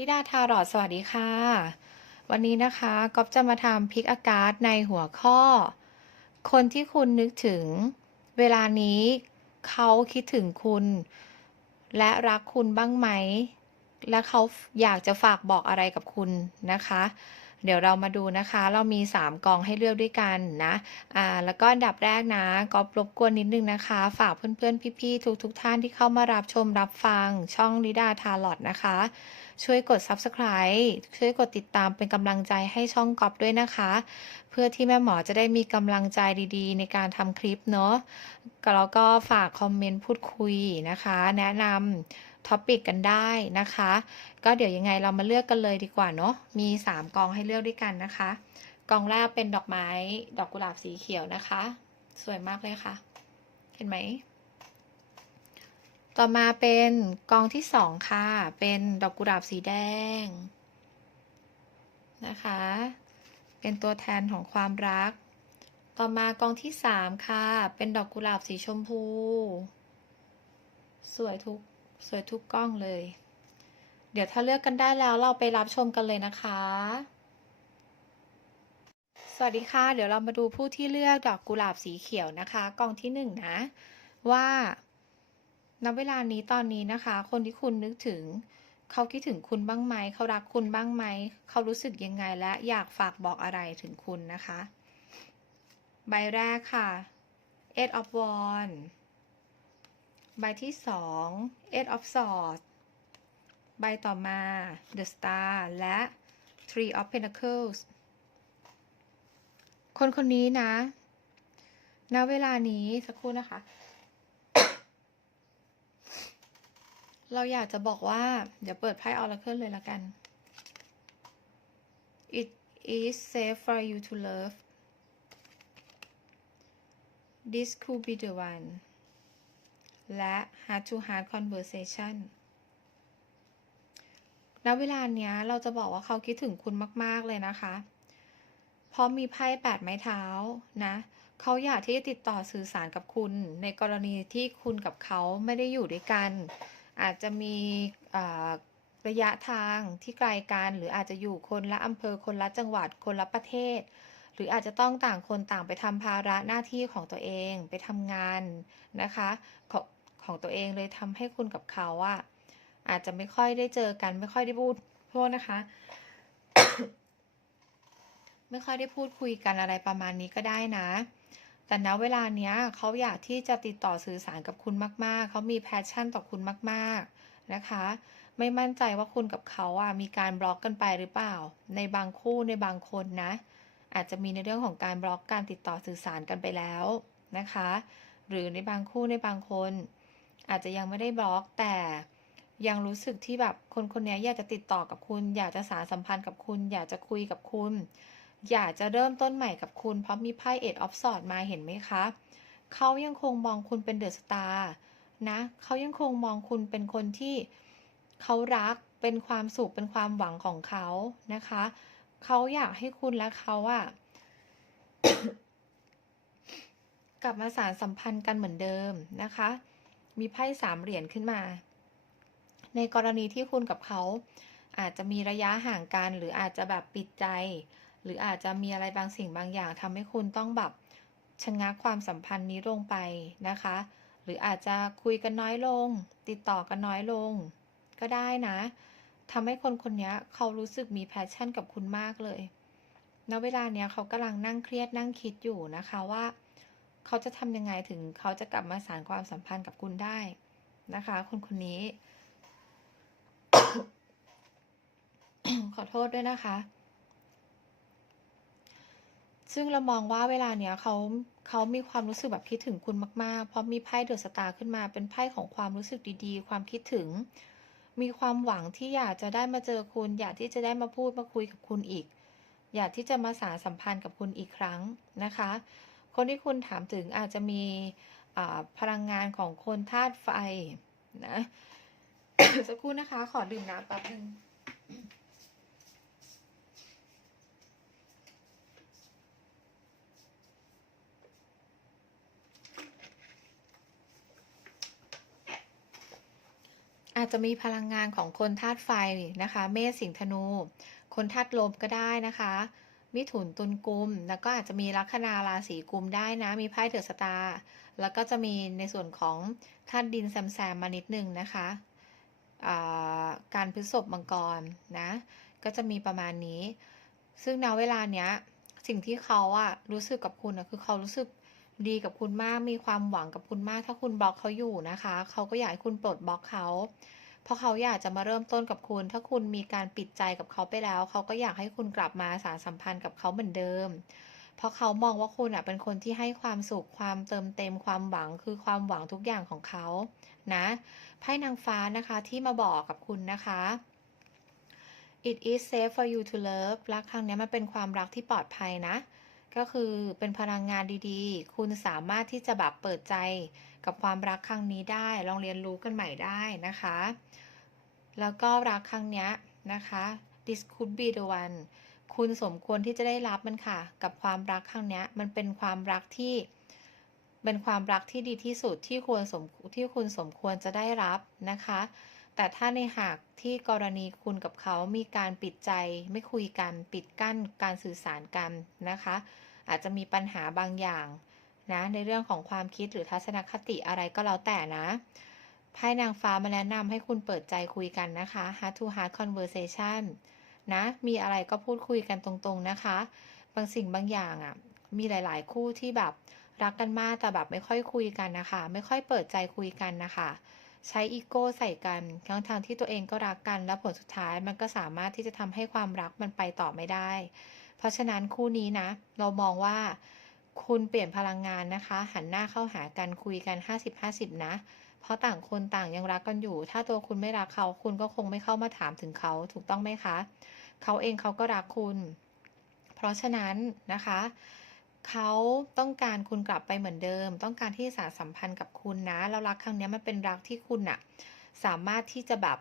ลิดาทารอดสวัสดีค่ะ วันนี้นะคะก๊อฟจะมาทำพิกอากาศในหัวข้อ คนที่คุณนึกถึง เวลานี้เขาคิดถึงคุณ และรักคุณบ้างไหม และเขาอยากจะฝากบอกอะไรกับคุณนะคะ เดี๋ยวเรามาดูนะคะ เรามี 3กองให้เลือกด้วยกันนะอ่าแล้วก็อันดับแรกนะก็รบกวนนิดนึงนะคะ ฝากเพื่อนๆพี่ๆทุกๆท่านที่เข้ามารับชมรับฟังช่องลิดาทาลอดนะคะ ช่วยกด Subscribe ช่วยกดติดตามเป็นกำลังใจให้ช่องกอบด้วยนะคะ เพื่อที่แม่หมอจะได้มีกำลังใจดีๆ ในการทำคลิปเนาะแล้วก็ฝากคอมเมนต์พูดคุยนะคะ แนะนำท็อปิกกันได้นะคะ ก็เดี๋ยวยังไงเรามาเลือกกันเลยดีกว่าเนาะมี 3 กองให้เลือกด้วยกันนะคะกองแรกเป็นดอกไม้ ดอกกุหลาบสีเขียวนะคะ สวยมากเลยค่ะ เห็นไหม ต่อมาเป็นกองที่สองค่ะ เป็นดอกกุหลาบสีแดง นะคะ เป็นตัวแทนของความรัก ต่อมากองที่สามค่ะ เป็นดอกกุหลาบสีชมพู สวยทุก สวยทุกกล้องเลย เดี๋ยวถ้าเลือกกันได้แล้วเราไปรับชมกันเลยนะคะ สวัสดีค่ะ เดี๋ยวเรามาดูผู้ที่เลือกดอกกุหลาบสีเขียวนะคะ กองที่หนึ่งนะ ว่า ณเวลานี้ตอนนี้นะคะ คนที่คุณนึกถึง เขาคิดถึงคุณบ้างไหม เขารักคุณบ้างไหม เขารู้สึกยังไงและอยากฝากบอกอะไรถึงคุณนะคะ ใบแรกค่ะ eight of wands ใบที่สอง eight of swords ใบต่อมา the star และ three of pentacles คนคนนี้นะ ณ เวลานี้สักครู่นะคะ เราอยากจะบอกว่า เดี๋ยวเปิดไพ่ Oracle เลยละกัน It is safe for you to love This could be the one และ heart to heart conversation ณเวลาเนี้ยเราจะบอกว่าเขาคิดถึงคุณมาก ๆ เลยนะคะ เพราะมีไพ่แปดไม้เท้านะ เขาอยากที่จะติดต่อสื่อสารกับคุณ ในกรณีที่คุณกับเขาไม่ได้อยู่ด้วยกัน อาจจะมีระยะทางที่ไกลกัน หรืออาจจะอยู่คนละอำเภอคนละจังหวัดคนละประเทศ หรืออาจจะต้องต่างคนต่างไปทำภาระหน้าที่ของตัวเองไปทำงานนะคะของของตัวเองเลยทำให้คุณกับเขาอะอาจจะไม่ค่อยได้เจอกัน ไม่ค่อยได้พูดโทษนะคะ ไม่ค่อยได้พูดคุยกันอะไรประมาณนี้ก็ได้นะ แต่ณเวลาเนี้ยเขาอยากที่จะติดต่อสื่อสารกับคุณมาก ๆ เขามีแพชชั่นต่อคุณมาก ๆ นะคะ ไม่มั่นใจว่าคุณกับเขาอะมีการบล็อกกันไปหรือเปล่า ในบางคู่ในบางคนนะ อาจจะมีในเรื่องของการบล็อกการติดต่อสื่อสารกันไปแล้วนะคะ หรือในบางคู่ในบางคน อาจจะยังไม่ได้บล็อกแต่ยังรู้สึกที่แบบคนคนนี้อยากจะติดต่อกับคุณ อยากจะสารสัมพันธ์กับคุณ อยากจะคุยกับคุณ อยากจะเริ่มต้นใหม่กับคุณเพราะมีไพ่เอ็ดออฟสอดมาเห็นไหมคะ เขายังคงมองคุณเป็นเดอะสตาร์นะ เขายังคงมองคุณเป็นคนที่เขารัก เป็นความสุข เป็นความหวังของเขานะคะ เขาอยากให้คุณและเขาอะกลับมาสารสัมพันธ์กันเหมือนเดิมนะคะ มีไพ่สามเหรียญขึ้นมา ในกรณีที่คุณกับเขาอาจจะมีระยะห่างกันหรืออาจจะแบบปิดใจ หรืออาจจะมีอะไรบางสิ่งบางอย่างทำให้คุณต้องแบบชะงักความสัมพันธ์นี้ลงไปนะคะ หรืออาจจะคุยกันน้อยลง ติดต่อกันน้อยลง ก็ได้นะทำให้คนคนนี้เขารู้สึกมีแพชชั่นกับคุณมากเลยณเวลาเนี้ยเขากำลังนั่งเครียดนั่งคิดอยู่นะคะว่า เขาจะทำยังไงถึงเขาจะกลับมาสานความสัมพันธ์กับคุณได้นะคะ คนคนนี้ ขอโทษด้วยนะคะ ซึ่งเรามองว่าเวลาเนี้ยเขาเขามีความรู้สึกแบบคิดถึงคุณมากๆ เพราะมีไพ่เดอะสตาร์ขึ้นมาเป็นไพ่ของความรู้สึกดีๆ ความคิดถึง มีความหวังที่อยากจะได้มาเจอคุณ อยากที่จะได้มาพูดมาคุยกับคุณอีก อยากที่จะมาสานสัมพันธ์กับคุณอีกครั้งนะคะ คนที่คุณถามถึงอาจจะมีพลังงานของคนธาตุไฟนะสักครู่นะคะ ขอดื่มน้ำแป๊บนึง อาจจะมีพลังงานของคนธาตุไฟนะคะ เมษสิงธนู คนธาตุลมก็ได้นะคะ มิถุนตุลกุม แล้วก็อาจจะมีลัคนาราศีกุมได้นะ มีไพ่เดอสตาร์แล้วก็จะมีในส่วนของธาตุดินแซมแซมมานิดนึงนะคะการพฤษภมังกรนะ ก็จะมีประมาณนี้ ซึ่งณเวลาเนี้ย สิ่งที่เขาอะรู้สึกกับคุณอะคือเขารู้สึก ดีกับคุณมากมีความหวังกับคุณมาก ถ้าคุณบล็อกเขาอยู่นะคะเขาก็อยากให้คุณปลดบล็อกเขาเพราะเขาอยากจะมาเริ่มต้นกับคุณ ถ้าคุณมีการปิดใจกับเขาไปแล้วเขาก็อยากให้คุณกลับมาสานสัมพันธ์กับเขาเหมือนเดิม เพราะเขามองว่าคุณอะเป็นคนที่ให้ความสุขความเติมเต็มความหวังคือความหวังทุกอย่างของเขานะไพ่นางฟ้านะคะที่มาบอกกับคุณนะคะ It is safe for you to love รักครั้งนี้มันเป็นความรักที่ปลอดภัยนะ ก็คือเป็นพลังงานดีๆ คุณสามารถที่จะแบบเปิดใจกับความรักครั้งนี้ได้ ลองเรียนรู้กันใหม่ได้นะคะ แล้วก็รักครั้งนี้นะคะ this could be the one คุณสมควรที่จะได้รับมันค่ะ กับความรักครั้งนี้มันเป็นความรักที่ เป็นความรักที่ดีที่สุดที่ควรสมที่คุณสมควรจะได้รับนะคะ แต่ถ้าในหากที่กรณีคุณกับเขามีการปิดใจ ไม่คุยกัน ปิดกั้นการสื่อสารกันนะคะ อาจจะมีปัญหาบางอย่างนะในเรื่องของความคิดหรือทัศนคติอะไรก็แล้วแต่นะไพ่นางฟ้ามาแนะนำให้คุณเปิดใจคุยกันนะคะ heart to heart conversation นะ มีอะไรก็พูดคุยกันตรงๆนะคะ บางสิ่งบางอย่างอะ มีหลายๆ คู่ที่แบบรักกันมากแต่แบบไม่ค่อยคุยกันนะคะ ไม่ค่อยเปิดใจคุยกันนะคะ ใช้อีโก้ใส่กันทั้งทางที่ตัวเองก็รักกัน และผลสุดท้ายมันก็สามารถที่จะทำให้ความรักมันไปต่อไม่ได้ เพราะฉะนั้นคู่นี้นะ เรามองว่าคุณเปลี่ยนพลังงานนะคะ หันหน้าเข้าหากันคุยกัน 50-50 นะ เพราะต่างคนต่างยังรักกันอยู่ ถ้าตัวคุณไม่รักเขา คุณก็คงไม่เข้ามาถามถึงเขาถูกต้องไหมคะ เขาเองเขาก็รักคุณ เพราะฉะนั้นนะคะเขาต้องการคุณกลับไปเหมือนเดิม ต้องการที่สานสัมพันธ์กับคุณนะ แล้วรักครั้งนี้มันเป็นรักที่คุณอะสามารถที่จะแบบ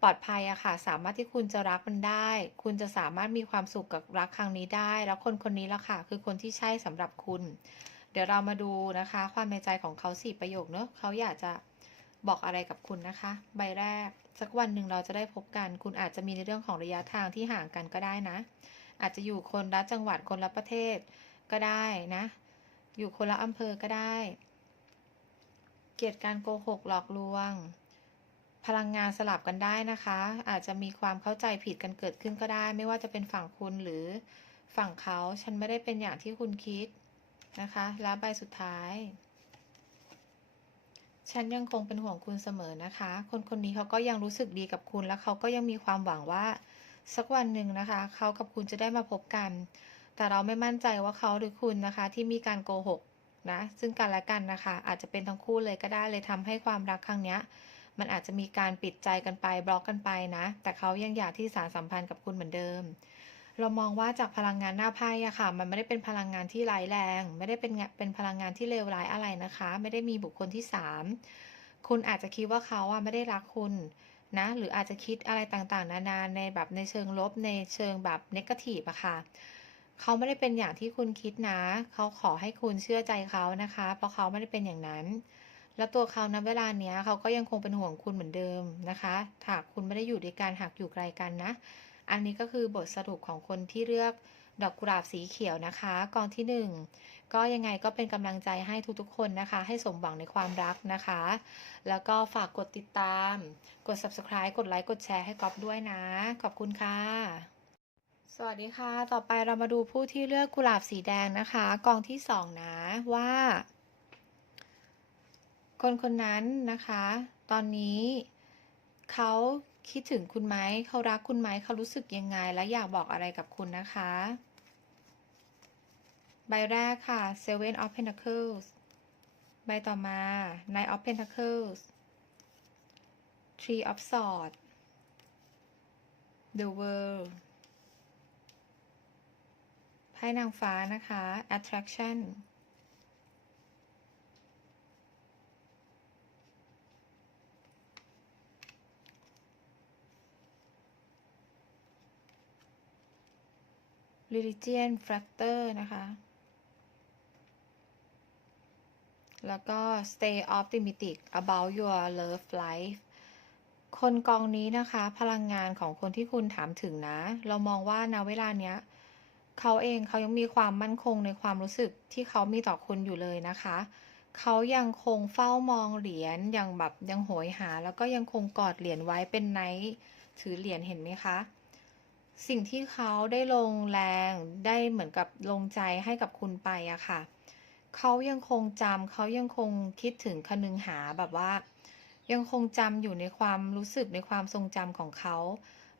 ปลอดภัยอะค่ะ สามารถที่คุณจะรักมันได้ คุณจะสามารถมีความสุขกับรักครั้งนี้ได้ แล้วคนคนนี้ละค่ะ คือคนที่ใช่สำหรับคุณ เดี๋ยวเรามาดูนะคะ ความในใจของเขาสี่ประโยคเนอะเขาอยากจะบอกอะไรกับคุณนะคะ ใบแรก สักวันหนึ่งเราจะได้พบกัน คุณอาจจะมีในเรื่องของระยะทางที่ห่างกันก็ได้นะ อาจจะอยู่คนละจังหวัดคนละประเทศก็ได้นะ อยู่คนละอำเภอก็ได้ เกลียดการโกหกหลอกลวง พลังงานสลับกันได้นะคะ อาจจะมีความเข้าใจผิดกันเกิดขึ้นก็ได้ ไม่ว่าจะเป็นฝั่งคุณหรือฝั่งเขาฉันไม่ได้เป็นอย่างที่คุณคิดนะคะ แล้วใบสุดท้าย ฉันยังคงเป็นห่วงคุณเสมอนะคะ คนคนนี้เขาก็ยังรู้สึกดีกับคุณ และเขาก็ยังมีความหวังว่า สักวันหนึ่งนะคะ เขากับคุณจะได้มาพบกัน แต่เราไม่มั่นใจว่าเขาหรือคุณนะคะ ที่มีการโกหกนะ ซึ่งกันและกันนะคะ อาจจะเป็นทั้งคู่เลยก็ได้เลยทำให้ความรักครั้งเนี้ย มันอาจจะมีการปิดใจกันไปบล็อกกันไปนะ แต่เขายังอยากที่สานสัมพันธ์กับคุณเหมือนเดิม เรามองว่าจากพลังงานหน้าไพ่อะค่ะ มันไม่ได้เป็นพลังงานที่ร้ายแรง ไม่ได้เป็นเป็นพลังงานที่เลวร้ายอะไรนะคะ ไม่ได้มีบุคคลที่สามคุณอาจจะคิดว่าเขาอะไม่ได้รักคุณนะ หรืออาจจะคิดอะไรต่างๆ นานาในแบบในเชิงลบในเชิงแบบเนกาทีฟอะค่ะเขาไม่ได้เป็นอย่างที่คุณคิดนะ เขาขอให้คุณเชื่อใจเขานะคะ เพราะเขาไม่ได้เป็นอย่างนั้น แล้วตัวเขาณเวลาเนี้ยเขาก็ยังคงเป็นห่วงคุณเหมือนเดิมนะคะหากคุณไม่ได้อยู่ด้วยกันหากอยู่ไกลกันนะ อันนี้ก็คือบทสรุปของคนที่เลือกดอกกุหลาบสีเขียวนะคะกองที่หนึ่งก็ยังไงก็เป็นกำลังใจให้ทุกๆ คนนะคะ ให้สมหวังในความรักนะคะ แล้วก็ฝากกดติดตาม กด subscribe กดไลค์กดแชร์ให้ก๊อฟด้วยนะ ขอบคุณค่ะ สวัสดีค่ะ ต่อไปเรามาดูผู้ที่เลือกกุหลาบสีแดงนะคะ กองที่สองนะว่า คนคนนั้นนะคะ ตอนนี้เขาคิดถึงคุณไหมเขารักคุณไหมเขารู้สึกยังไง และอยากบอกอะไรกับคุณนะคะ ใบแรกค่ะ Seven of Pentacles ใบต่อมา Nine of Pentacles Three of Swords The World ไพ่นางฟ้านะคะ Attraction Religion Factor นะคะ แล้วก็ Stay optimistic about your love life คนกองนี้นะคะ พลังงานของคนที่คุณถามถึงนะ เรามองว่าณเวลาเนี้ยเขาเองเขายังมีความมั่นคงในความรู้สึกที่เขามีต่อคุณอยู่เลยนะคะ เขายังคงเฝ้ามองเหรียญอย่างแบบยังโหยหา แล้วก็ยังคงกอดเหรียญไว้เป็นไนท์ถือเหรียญเห็นไหมคะ สิ่งที่เขาได้ลงแรงได้เหมือนกับลงใจให้กับคุณไปอะค่ะ เขายังคงจำเขายังคงคิดถึงคนึงหาแบบว่า ยังคงจำอยู่ในความรู้สึกในความทรงจำของเขา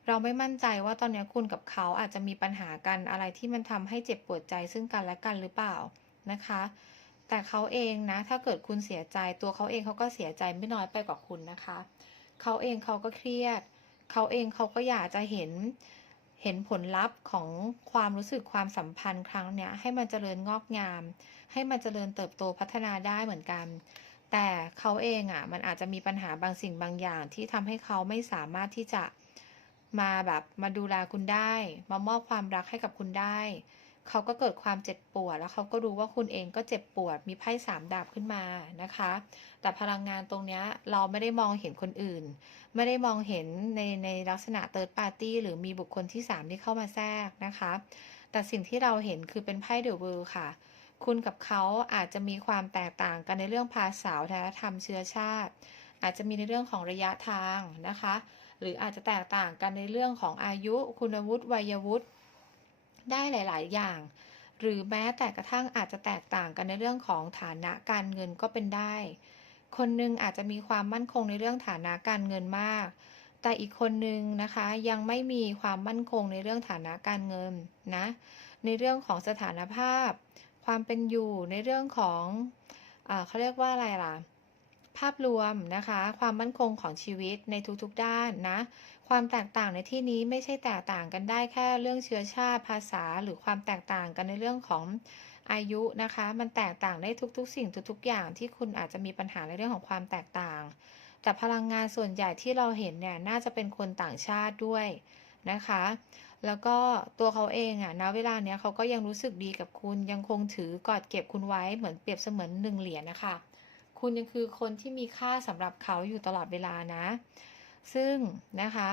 เราไม่มั่นใจว่าตอนนี้คุณกับเขาอาจจะมีปัญหากันอะไรที่มันทำให้เจ็บปวดใจซึ่งกันและกันหรือเปล่านะคะ แต่เขาเองนะ ถ้าเกิดคุณเสียใจตัวเขาเองเขาก็เสียใจไม่น้อยไปกว่าคุณนะคะ เขาเองเขาก็เครียด เขาเองเขาก็อยากจะเห็น เห็นผลลัพธ์ของความรู้สึกความสัมพันธ์ครั้งเนี้ยให้มันเจริญงอกงาม ให้มันเจริญเติบโตพัฒนาได้เหมือนกัน แต่เขาเองอะ่ะมันอาจจะมีปัญหาบางสิ่งบางอย่างที่ทำให้เขาไม่สามารถที่จะมาแบบมาดูแลคุณได้ มามอบความรักให้กับคุณได้ เขาก็เกิดความเจ็บปวด แล้วเขาก็รู้ว่าคุณเองก็เจ็บปวด มีไพ่สามดาบขึ้นมานะคะ แต่พลังงานตรงนี้เราไม่ได้มองเห็นคนอื่น ไม่ได้มองเห็นในในลักษณะเติร์ดปาร์ตี้หรือมีบุคคลที่สามที่เข้ามาแทรกนะคะ แต่สิ่งที่เราเห็นคือเป็นไพ่เดอะเวิลด์ค่ะ คุณกับเขาอาจจะมีความแตกต่างกันในเรื่องภาษาวัฒนธรรมเชื้อชาติ อาจจะมีในเรื่องของระยะทางนะคะ หรืออาจจะแตกต่างกันในเรื่องของอายุ คุณวุฒิวัยวุฒิ ได้หลาย ๆ อย่าง หรือแม้แต่กระทั่งอาจจะแตกต่างกันในเรื่องของฐานะการเงินก็เป็นได้ คนหนึงอาจจะมีความมั่นคงในเรื่องฐานะการเงินมาก แต่อีกคนหนึ่งนะคะยังไม่มีความมั่นคงในเรื่องฐานะการเงินนะ ในเรื่องของสถานภาพ ความเป็นอยู่ในเรื่องของอเขาเรียกว่าอะไรล่ะ ภาพรวมนะคะ ความมั่นคงของชีวิตในทุกๆด้านนะ ความแตกต่างในที่นี้ไม่ใช่แตกต่างกันได้แค่เรื่องเชื้อชาติภาษา หรือความแตกต่างกันในเรื่องของอายุนะคะ มันแตกต่างได้ทุกๆ สิ่งทุกๆ อย่างที่คุณอาจจะมีปัญหาในเรื่องของความแตกต่าง แต่พลังงานส่วนใหญ่ที่เราเห็นเนี่ยน่าจะเป็นคนต่างชาติด้วยนะคะ แล้วก็ตัวเขาเองอะณเวลาเนี้ยเขาก็ยังรู้สึกดีกับคุณยังคงถือกอดเก็บคุณไว้เหมือนเปรียบเสมือนหนึ่งเหรียญนะคะ คุณยังคือคนที่มีค่าสำหรับเขาอยู่ตลอดเวลานะ ซึ่งนะคะ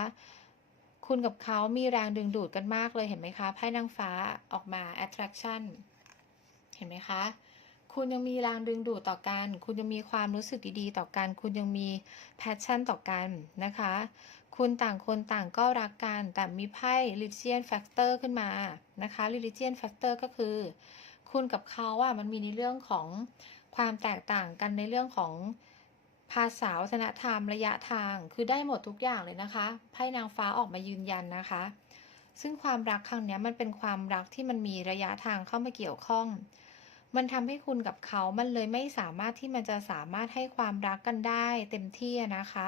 คุณกับเขามีแรงดึงดูดกันมากเลยเห็นไหมคะไพ่นางฟ้าออกมา attraction เห็นไหมคะ คุณยังมีแรงดึงดูดต่อกัน คุณยังมีความรู้สึกดีๆ ต่อกัน คุณยังมี passion ต่อกันนะคะ คุณต่างคนต่างก็รักกัน แต่มีไพ่ religion factor ขึ้นมานะคะ religion factor ก็คือ คุณกับเขาอะมันมีในเรื่องของ ความแตกต่างกันในเรื่องของภาษาวัฒนธรรมระยะทางคือได้หมดทุกอย่างเลยนะคะไพ่นางฟ้าออกมายืนยันนะคะ ซึ่งความรักครั้งนี้มันเป็นความรักที่มันมีระยะทางเข้ามาเกี่ยวข้อง มันทำให้คุณกับเขามันเลยไม่สามารถที่มันจะสามารถให้ความรักกันได้เต็มที่นะคะ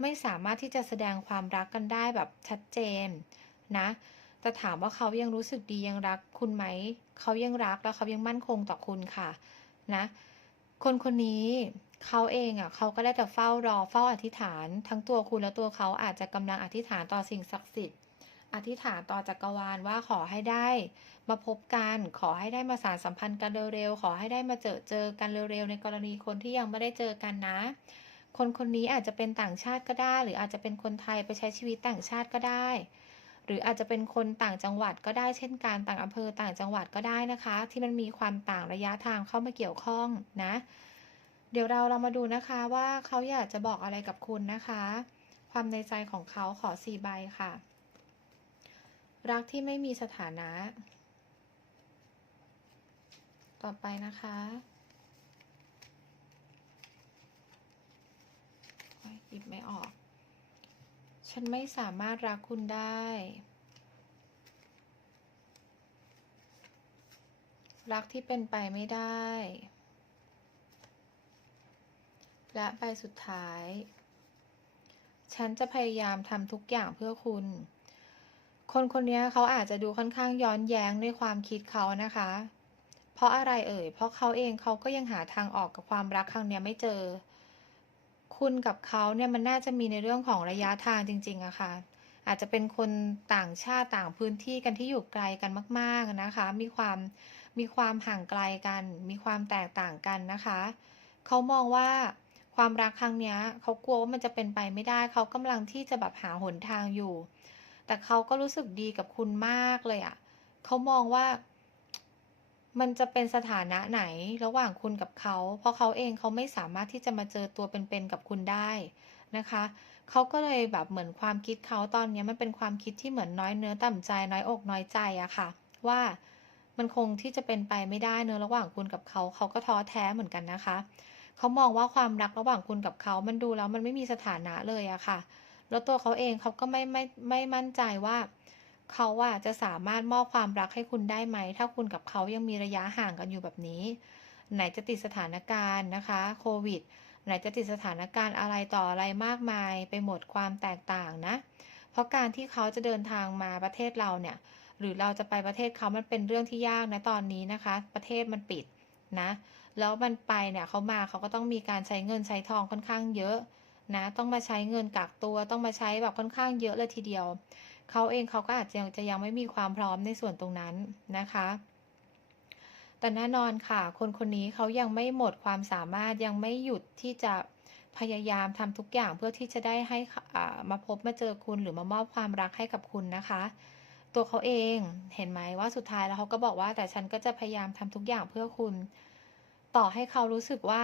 ไม่สามารถที่จะแสดงความรักกันได้แบบชัดเจนนะแต่ถามว่าเขายังรู้สึกดียังรักคุณไหม เขายังรักแล้วเขายังมั่นคงต่อคุณค่ะ นะ คนคนนี้เขาเองอะเขาก็ได้แต่เฝ้ารอเฝ้าอธิษฐาน ทั้งตัวคุณและตัวเขาอาจจะกำลังอธิษฐานต่อสิ่งศักดิ์สิทธิ์อธิษฐานต่อจักรวาลว่าขอให้ได้มาพบกัน ขอให้ได้มาสานสัมพันธ์กันเร็วๆ ขอให้ได้มาเจอเจอกันเร็วๆ ในกรณีคนที่ยังไม่ได้เจอกันนะ คนคนนี้อาจจะเป็นต่างชาติก็ได้ หรืออาจจะเป็นคนไทยไปใช้ชีวิตต่างชาติก็ได้ หรืออาจจะเป็นคนต่างจังหวัดก็ได้เช่นกันต่างอำเภอต่างจังหวัดก็ได้นะคะ ที่มันมีความต่างระยะทางเข้ามาเกี่ยวข้องนะ เดี๋ยวเราเรามาดูนะคะว่าเขาอยากจะบอกอะไรกับคุณนะคะ ความในใจของเขาขอสี่ใบค่ะ รักที่ไม่มีสถานะ ต่อไปนะคะหยิบไม่ออก ฉันไม่สามารถรักคุณได้ รักที่เป็นไปไม่ได้ และใบสุดท้าย ฉันจะพยายามทำทุกอย่างเพื่อคุณ คนคนนี้เขาอาจจะดูค่อนข้างย้อนแย้งในความคิดเขานะคะ เพราะอะไรเอ่ย เพราะเขาเองเขาก็ยังหาทางออกกับความรักครั้งนี้ไม่เจอ คุณกับเขาเนี่ยมันน่าจะมีในเรื่องของระยะทางจริงๆอะค่ะ อาจจะเป็นคนต่างชาติต่างพื้นที่กันที่อยู่ไกลกันมาก ๆนะคะ มีความมีความห่างไกลกัน มีความแตกต่างกันนะคะ เขามองว่าความรักครั้งนี้เขากลัวว่ามันจะเป็นไปไม่ได้ เขากำลังที่จะแบบหาหนทางอยู่ แต่เขาก็รู้สึกดีกับคุณมากเลยอะเขามองว่า มันจะเป็นสถานะไหนระหว่างคุณกับเขา เพราะเขาเองเขาไม่สามารถที่จะมาเจอตัวเป็นๆกับคุณได้นะคะ เขาก็เลยแบบเหมือนความคิดเขาตอนนี้มันเป็นความคิดที่เหมือนน้อยเนื้อต่ำใจน้อยอกน้อยใจอะค่ะ ว่ามันคงที่จะเป็นไปไม่ได้เนื้อระหว่างคุณกับเขา เขาก็ท้อแท้เหมือนกันนะคะ เขามองว่าความรักระหว่างคุณกับเขา มันดูแล้วมันไม่มีสถานะเลยอะค่ะ แล้วตัวเขาเองเขาก็ไม่ไม่ไม่มั่นใจว่า เขาอะจะสามารถมอบความรักให้คุณได้ไหม ถ้าคุณกับเขายังมีระยะห่างกันอยู่แบบนี้ ไหนจะติดสถานการณ์นะคะ โควิด ไหนจะติดสถานการณ์อะไรต่ออะไรมากมาย ไปหมดความแตกต่างนะ เพราะการที่เขาจะเดินทางมาประเทศเราเนี่ย หรือเราจะไปประเทศเขามันเป็นเรื่องที่ยากนะตอนนี้นะคะ ประเทศมันปิดนะ แล้วมันไปเนี่ยเขามาเขาก็ต้องมีการใช้เงินใช้ทองค่อนข้างเยอะนะ ต้องมาใช้เงินกักตัว ต้องมาใช้แบบค่อนข้างเยอะเลยทีเดียว เขาเองเขาก็อาจจะยังจะยังไม่มีความพร้อมในส่วนตรงนั้นนะคะ แต่แน่นอนค่ะ คนคนนี้เขายังไม่หมดความสามารถยังไม่หยุดที่จะพยายามทำทุกอย่างเพื่อที่จะได้ให้มาพบมาเจอคุณหรือมามอบความรักให้กับคุณนะคะ ตัวเขาเองเห็นไหมว่าสุดท้ายแล้วเขาก็บอกว่าแต่ฉันก็จะพยายามทำทุกอย่างเพื่อคุณ ต่อให้เขารู้สึกว่า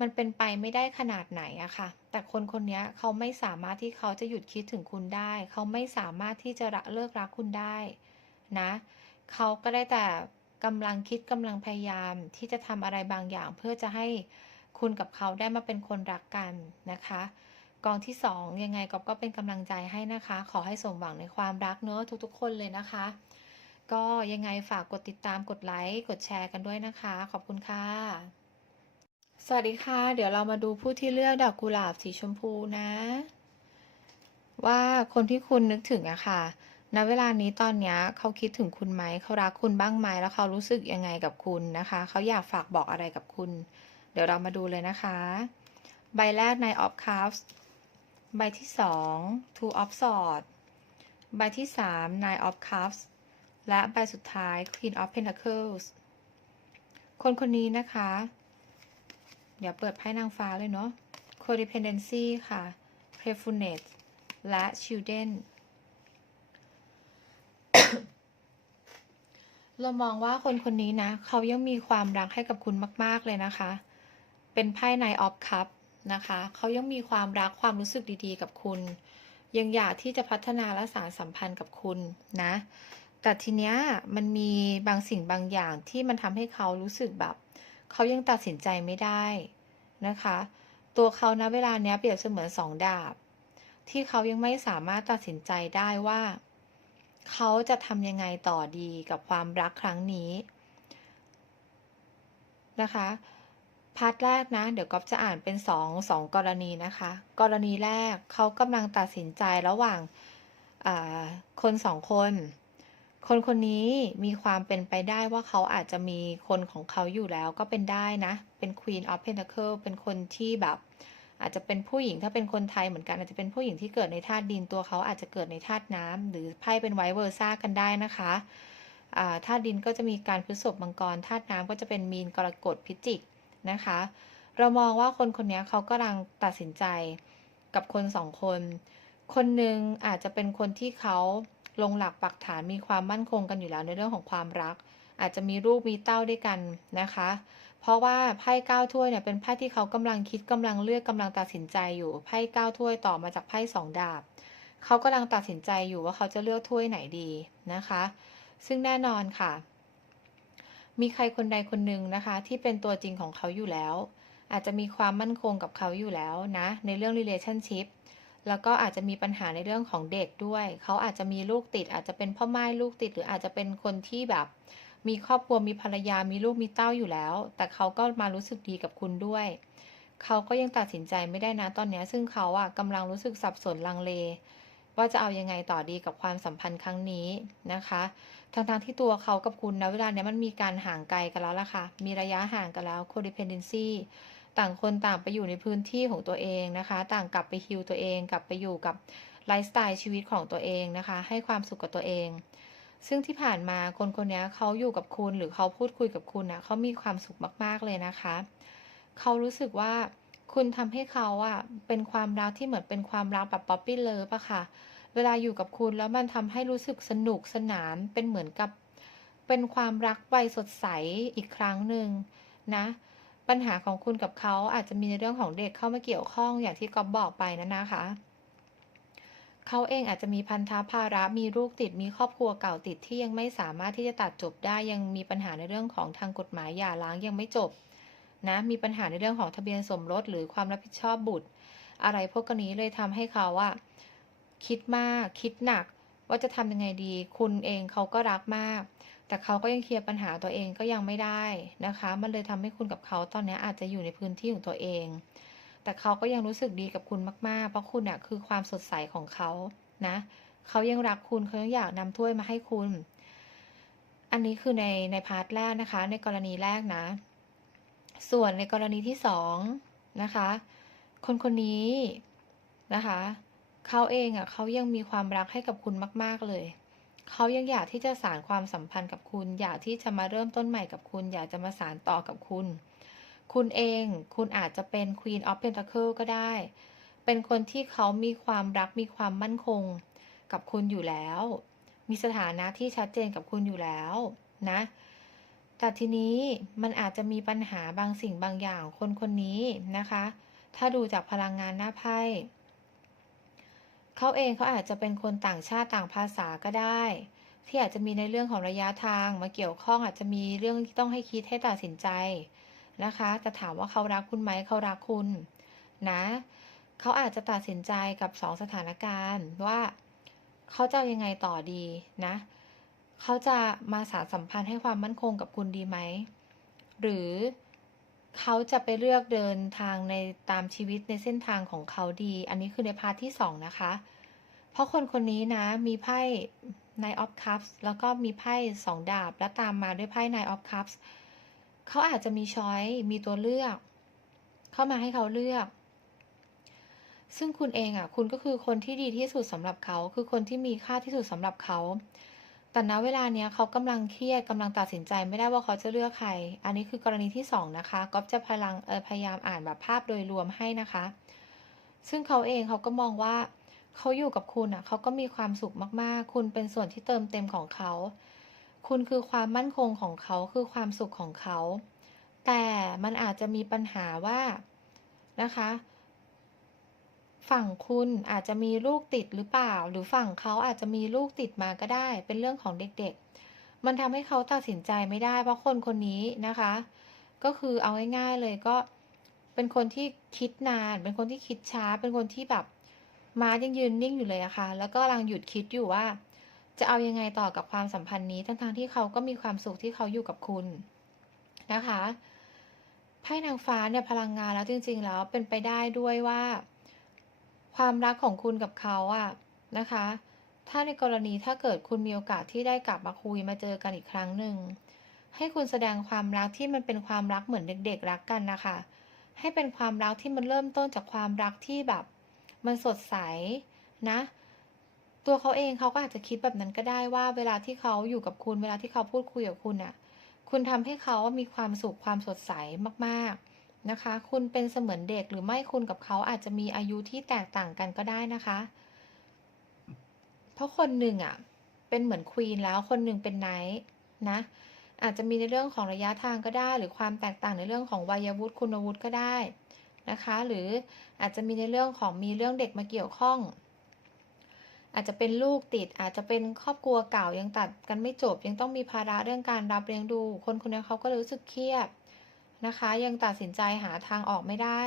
มันเป็นไปไม่ได้ขนาดไหนอะค่ะ แต่คนคนนี้เขาไม่สามารถที่เขาจะหยุดคิดถึงคุณได้ เขาไม่สามารถที่จะละเลิกรักคุณได้นะเขาก็ได้แต่กำลังคิดกำลังพยายามที่จะทำอะไรบางอย่าง เพื่อจะให้คุณกับเขาได้มาเป็นคนรักกันนะคะ กองที่สองยังไงก็ก็เป็นกำลังใจให้นะคะ ขอให้สมหวังในความรักเนอะทุกๆ คนเลยนะคะ ก็ยังไงฝากกดติดตามกดไลค์กดแชร์กันด้วยนะคะ ขอบคุณค่ะ สวัสดีค่ะ เดี๋ยวเรามาดูผู้ที่เลือกดอกกุหลาบสีชมพูนะ ว่าคนที่คุณนึกถึงอะค่ะณเวลานี้ตอนนี้เขาคิดถึงคุณไหมเขารักคุณบ้างไหมแล้วเขารู้สึกยังไงกับคุณนะคะเขาอยากฝากบอกอะไรกับคุณ เดี๋ยวเรามาดูเลยนะคะ ใบแรก Nine of Cups ใบที่สอง Two of Swords ใบที่สาม Nine of Cups และใบสุดท้าย Queen of Pentacles คนคนนี้นะคะ เดี๋ยวเปิดไพ่นางฟ้าเลยเนาะ Codependency ค่ะ Playfulness และ Children เรามองว่าคนคนนี้นะ เขายังมีความรักให้กับคุณมาก ๆ เลยนะคะ เป็นไพ่ Nine of Cup นะคะ เขายังมีความรักความรู้สึกดีๆ กับคุณ ยังอยากที่จะพัฒนาและสานสัมพันธ์กับคุณนะ แต่ทีเนี้ยมันมีบางสิ่งบางอย่างที่มันทำให้เขารู้สึกแบบ เขายังตัดสินใจไม่ได้นะคะ ตัวเขานะเวลาเนี้ยเปรียบเสมือนสองดาบ ที่เขายังไม่สามารถตัดสินใจได้ว่า เขาจะทำยังไงต่อดีกับความรักครั้งนี้นะคะพาร์ทแรกนะ เดี๋ยวก๊อฟจะอ่านเป็นสองสองกรณีนะคะ กรณีแรกเขากำลังตัดสินใจระหว่างคนสองคน คนคนนี้มีความเป็นไปได้ว่าเขาอาจจะมีคนของเขาอยู่แล้วก็เป็นได้นะ เป็น Queen of Pentacle เป็นคนที่แบบอาจจะเป็นผู้หญิงถ้าเป็นคนไทยเหมือนกันอาจจะเป็นผู้หญิงที่เกิดในธาตุดินตัวเขาอาจจะเกิดในธาตุน้ำหรือไพ่เป็นไวเวอร์ซ่ากันได้นะคะธาตุดินก็จะมีการพฤษภมังกรธาตุน้ำก็จะเป็นมีนกรกฎพิจิกนะคะ เรามองว่าคนคนนี้เขากำลังตัดสินใจกับคนสองคน คนหนึ่งอาจจะเป็นคนที่เขา ลงหลักปักฐานมีความมั่นคงกันอยู่แล้วในเรื่องของความรัก อาจจะมีลูกมีเต้าด้วยกันนะคะ เพราะว่าไพ่เก้าถ้วยเนี่ยเป็นไพ่ที่เขากำลังคิดกำลังเลือกกำลังตัดสินใจอยู่ไพ่เก้าถ้วยต่อมาจากไพ่สองดาบเขากำลังตัดสินใจอยู่ว่าเขาจะเลือกถ้วยไหนดีนะคะ ซึ่งแน่นอนค่ะ มีใครคนใดคนหนึ่งนะคะ ที่เป็นตัวจริงของเขาอยู่แล้ว อาจจะมีความมั่นคงกับเขาอยู่แล้วนะในเรื่อง relationship แล้วก็อาจจะมีปัญหาในเรื่องของเด็กด้วย เขาอาจจะมีลูกติด อาจจะเป็นพ่อไม้ลูกติด หรืออาจจะเป็นคนที่แบบ มีครอบครัวมีภรรยามีลูกมีเต้าอยู่แล้ว แต่เขาก็มารู้สึกดีกับคุณด้วย เขาก็ยังตัดสินใจไม่ได้นะตอนนี้ ซึ่งเขาอะกำลังรู้สึกสับสนลังเล ว่าจะเอายังไงต่อดีกับความสัมพันธ์ครั้งนี้นะคะทั้งๆที่ตัวเขากับคุณนะเวลาเนี้ยมันมีการห่างไกลกันแล้วล่ะค่ะมีระยะห่างกันแล้ว codependency ต่างคนต่างไปอยู่ในพื้นที่ของตัวเองนะคะ ต่างกลับไปฮิวตัวเอง กลับไปอยู่กับไลฟ์สไตล์ชีวิตของตัวเองนะคะ ให้ความสุขกับตัวเอง ซึ่งที่ผ่านมาคนคนนี้เขาอยู่กับคุณหรือเขาพูดคุยกับคุณนะเขามีความสุขมาก ๆเลยนะคะ เขารู้สึกว่าคุณทำให้เขาอะเป็นความรักที่เหมือนเป็นความรักแบบ Puppy Love อะค่ะ เวลาอยู่กับคุณแล้วมันทำให้รู้สึกสนุกสนานเป็นเหมือนกับ เป็นความรักวัยสดใสอีกครั้งหนึ่งนะ ปัญหาของคุณกับเขาอาจจะมีในเรื่องของเด็กเข้ามาเกี่ยวข้องอย่างที่ก๊อฟบอกไปนั่นนะคะ เขาเองอาจจะมีพันธะภาระมีลูกติดมีครอบครัวเก่าติดที่ยังไม่สามารถที่จะตัดจบได้ยังมีปัญหาในเรื่องของทางกฎหมายหย่าร้างยังไม่จบนะมีปัญหาในเรื่องของทะเบียนสมรสหรือความรับผิดชอบบุตร อะไรพวกนี้เลยทำให้เขาอะคิดมากคิดหนักว่าจะทำยังไงดี คุณเองเขาก็รักมาก แต่เขาก็ยังเคลียร์ปัญหาตัวเองก็ยังไม่ได้นะคะ มันเลยทำให้คุณกับเขาตอนนี้อาจจะอยู่ในพื้นที่ของตัวเอง แต่เขาก็ยังรู้สึกดีกับคุณมากๆ เพราะคุณอะคือความสดใสของเขานะ เขายังรักคุณเขายังอยากนำถ้วยมาให้คุณ อันนี้คือในในพาร์ทแรกนะคะ ในกรณีแรกนะ ส่วนในกรณีที่สองนะคะ คนคนนี้นะคะ เขาเองอะเขายังมีความรักให้กับคุณมาก ๆเลย เขายังอยากที่จะสานความสัมพันธ์กับคุณ อยากที่จะมาเริ่มต้นใหม่กับคุณ อยากจะมาสานต่อกับคุณ คุณเอง คุณอาจจะเป็น Queen of Pentacle ก็ได้ เป็นคนที่เขามีความรักมีความมั่นคงกับคุณอยู่แล้ว มีสถานะที่ชัดเจนกับคุณอยู่แล้วนะ แต่ทีนี้มันอาจจะมีปัญหาบางสิ่งบางอย่างคนคนนี้นะคะ ถ้าดูจากพลังงานหน้าไพ่ เขาเองเขาอาจจะเป็นคนต่างชาติต่างภาษาก็ได้ ที่อาจจะมีในเรื่องของระยะทางมาเกี่ยวข้องอาจจะมีเรื่องที่ต้องให้คิดให้ตัดสินใจนะคะแต่ถามว่าเขารักคุณไหมเขารักคุณนะเขาอาจจะตัดสินใจกับสองสถานการณ์ว่าเขาจะยังไงต่อดีนะเขาจะมาสานสัมพันธ์ให้ความมั่นคงกับคุณดีไหม หรือ เขาจะไปเลือกเดินทางในตามชีวิตในเส้นทางของเขาดี อันนี้คือในพาร์ทที่สองนะคะ เพราะคนคนนี้นะมีไพ่ Nine of Cups แล้วก็มีไพ่สองดาบ แล้วตามมาด้วยไพ่ Nine of Cups เขาอาจจะมีช้อยมีตัวเลือก เข้ามาให้เขาเลือก ซึ่งคุณเองอะ คุณก็คือคนที่ดีที่สุดสำหรับเขา คือคนที่มีค่าที่สุดสำหรับเขา แต่ณเวลาเนี้ยเขากำลังเครียดกำลังตัดสินใจไม่ได้ว่าเขาจะเลือกใคร อันนี้คือกรณีที่สองนะคะก๊อฟจะพลังพยายามอ่านแบบภาพโดยรวมให้นะคะ ซึ่งเขาเองเขาก็มองว่าเขาอยู่กับคุณอะเขาก็มีความสุขมากๆ คุณเป็นส่วนที่เติมเต็มของเขา คุณคือความมั่นคงของเขาคือความสุขของเขา แต่มันอาจจะมีปัญหาว่านะคะ ฝั่งคุณอาจจะมีลูกติดหรือเปล่า หรือฝั่งเขาอาจจะมีลูกติดมาก็ได้ เป็นเรื่องของเด็กๆ มันทำให้เขาตัดสินใจไม่ได้ เพราะคนคนนี้นะคะ ก็คือเอาง่ายๆเลยก็เป็นคนที่คิดนาน เป็นคนที่คิดช้า เป็นคนที่แบบม้ายังยืนนิ่งอยู่เลยอะค่ะ แล้วก็กำลังหยุดคิดอยู่ว่า จะเอายังไงต่อกับความสัมพันธ์นี้ ทั้งๆที่เขาก็มีความสุขที่เขาอยู่กับคุณนะคะไพ่นางฟ้าเนี่ยพลังงานแล้วจริง ๆ แล้วเป็นไปได้ด้วยว่า ความรักของคุณกับเขาอะนะคะ ถ้าในกรณีถ้าเกิดคุณมีโอกาสที่ได้กลับมาคุยมาเจอกันอีกครั้งหนึ่ง ให้คุณแสดงความรักที่มันเป็นความรักเหมือนเด็ก ๆ รักกันนะคะ ให้เป็นความรักที่มันเริ่มต้นจากความรักที่แบบ มันสดใสนะ ตัวเขาเองเขาก็อาจจะคิดแบบนั้นก็ได้ว่า เวลาที่เขาอยู่กับคุณ เวลาที่เขาพูดคุยกับคุณอะคุณทำให้เขามีความสุขความสดใสมากๆ นะคะ คุณเป็นเสมือนเด็กหรือไม่คุณกับเขาอาจจะมีอายุที่แตกต่างกันก็ได้นะคะ เพราะคนหนึ่งอะเป็นเหมือนควีนแล้วคนหนึ่งเป็นไนท์นะ อาจจะมีในเรื่องของระยะทางก็ได้ หรือความแตกต่างในเรื่องของวัยวุฒิคุณวุฒิก็ได้นะคะ หรืออาจจะมีในเรื่องของมีเรื่องเด็กมาเกี่ยวข้อง อาจจะเป็นลูกติด อาจจะเป็นครอบครัวเก่ายังตัดกันไม่จบ ยังต้องมีภาระเรื่องการรับเลี้ยงดู คนคนนี้เขาก็เลยรู้สึกเครียด นะคะ ยังตัดสินใจหาทางออกไม่ได้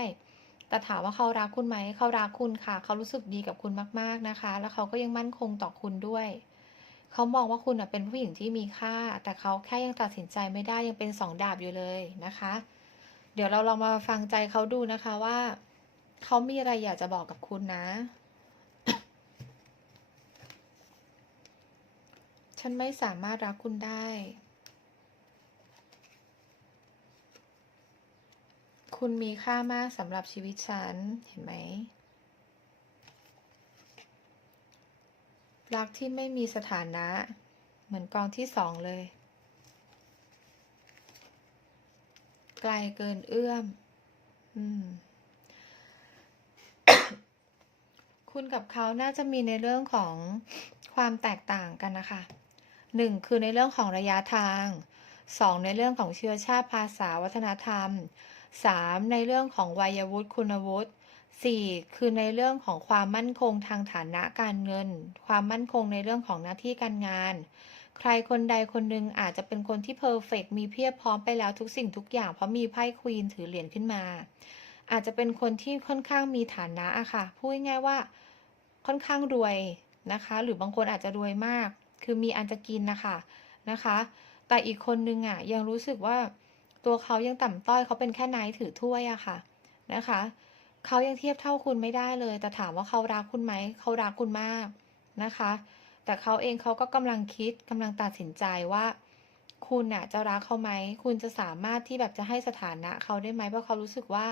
แต่ถามว่าเขารักคุณไหมเขารักคุณค่ะ เขารู้สึกดีกับคุณมากๆนะคะ แล้วเขาก็ยังมั่นคงต่อคุณด้วย เขามองว่าคุณเป็นผู้หญิงที่มีค่า แต่เขาแค่ยังตัดสินใจไม่ได้ยังเป็นสองดาบอยู่เลยนะคะ เดี๋ยวเราลองมาฟังใจเขาดูนะคะว่า เขามีอะไรอยากจะบอกกับคุณนะฉันไม่สามารถรักคุณได้ คุณมีค่ามากสำหรับชีวิตฉัน เห็นไหม รักที่ไม่มีสถานะ เหมือนกองที่สองเลย ไกลเกินเอื้อม อืม คุณกับเขาน่าจะมีในเรื่องของความแตกต่างกันน่ะค่ะ1คือในเรื่องของระยะทาง2ในเรื่องของเชื้อชาติภาษาวัฒนธรรม 3 ในเรื่องของวัยวุฒิคุณวุฒิ 4 คือในเรื่องของความมั่นคงทางฐานะการเงิน ความมั่นคงในเรื่องของหน้าที่การงาน ใครคนใดคนหนึ่งอาจจะเป็นคนที่เพอร์เฟกต์มีเพียบพร้อมไปแล้วทุกสิ่งทุกอย่างเพราะมีไพ่ Queen ถือเหรียญขึ้นมา อาจจะเป็นคนที่ค่อนข้างมีฐานะอะค่ะ พูดง่ายว่าค่อนข้างรวยนะคะ หรือบางคนอาจจะรวยมาก คือมีอันจะกินนะคะนะคะ แต่อีกคนหนึ่งอะยังรู้สึกว่า ตัวเขายังต่ำต้อยเขาเป็นแค่นท์ถือถ้วยอะค่ะนะคะเขายังเทียบเท่าคุณไม่ได้เลย แต่ถามว่าเขารักคุณไหมเขารักคุณมากนะคะ แต่เขาเองเขาก็กำลังคิดกำลังตัดสินใจว่า คุณน่ะจะรักเขาไหมคุณจะสามารถที่แบบจะให้สถานะเขาได้ไหมเพราะเขารู้สึกว่า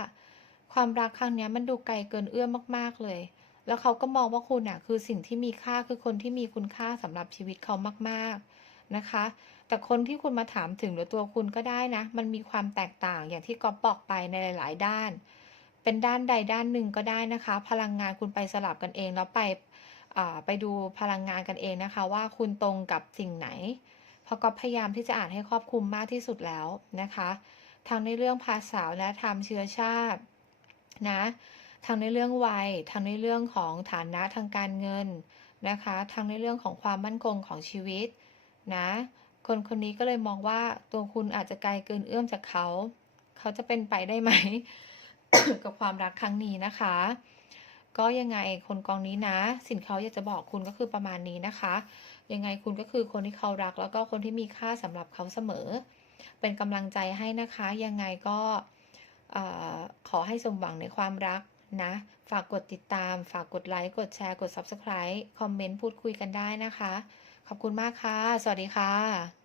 ความรักครั้งนี้มันดูไกลเกินเอื้อมมาก ๆเลย แล้วเขาก็มองว่าคุณน่ะคือสิ่งที่มีค่าคือคนที่มีคุณค่าสำหรับชีวิตเขามาก ๆนะคะ แต่คนที่คุณมาถามถึงหรือตัวคุณก็ได้นะ มันมีความแตกต่างอย่างที่ก๊อฟบอกไปในหลาย ๆ ด้าน เป็นด้านใดด้านหนึ่งก็ได้นะคะ พลังงานคุณไปสลับกันเองแล้วไปไปดูพลังงานกันเองนะคะ ว่าคุณตรงกับสิ่งไหน เพราะก๊อฟพยายามที่จะอ่านให้ครอบคลุมมากที่สุดแล้วนะคะทั้งในเรื่องภาษาวัฒนธรรมเชื้อชาตินะทั้งในเรื่องวัยทั้งในเรื่องของฐานะทางการเงินนะคะทั้งในเรื่องของความมั่นคงของชีวิตนะ คนคนนี้ก็เลยมองว่าตัวคุณอาจจะไกลเกินเอื้อมจากเขา เขาจะเป็นไปได้ไหม กับความรักครั้งนี้นะคะ ก็ยังไงคนกองนี้นะ สิ่งเขาอยากจะบอกคุณก็คือประมาณนี้นะคะ ยังไงคุณก็คือคนที่เขารัก แล้วก็คนที่มีค่าสำหรับเขาเสมอ เป็นกำลังใจให้นะคะ ยังไงก็ขอให้สมหวังในความรักนะ ฝากกดติดตาม ฝากกดไลค์ กดแชร์ กด Subscribe คอมเมนต์ พูดคุยกันได้นะคะ ขอบคุณมากค่ะ สวัสดีค่ะ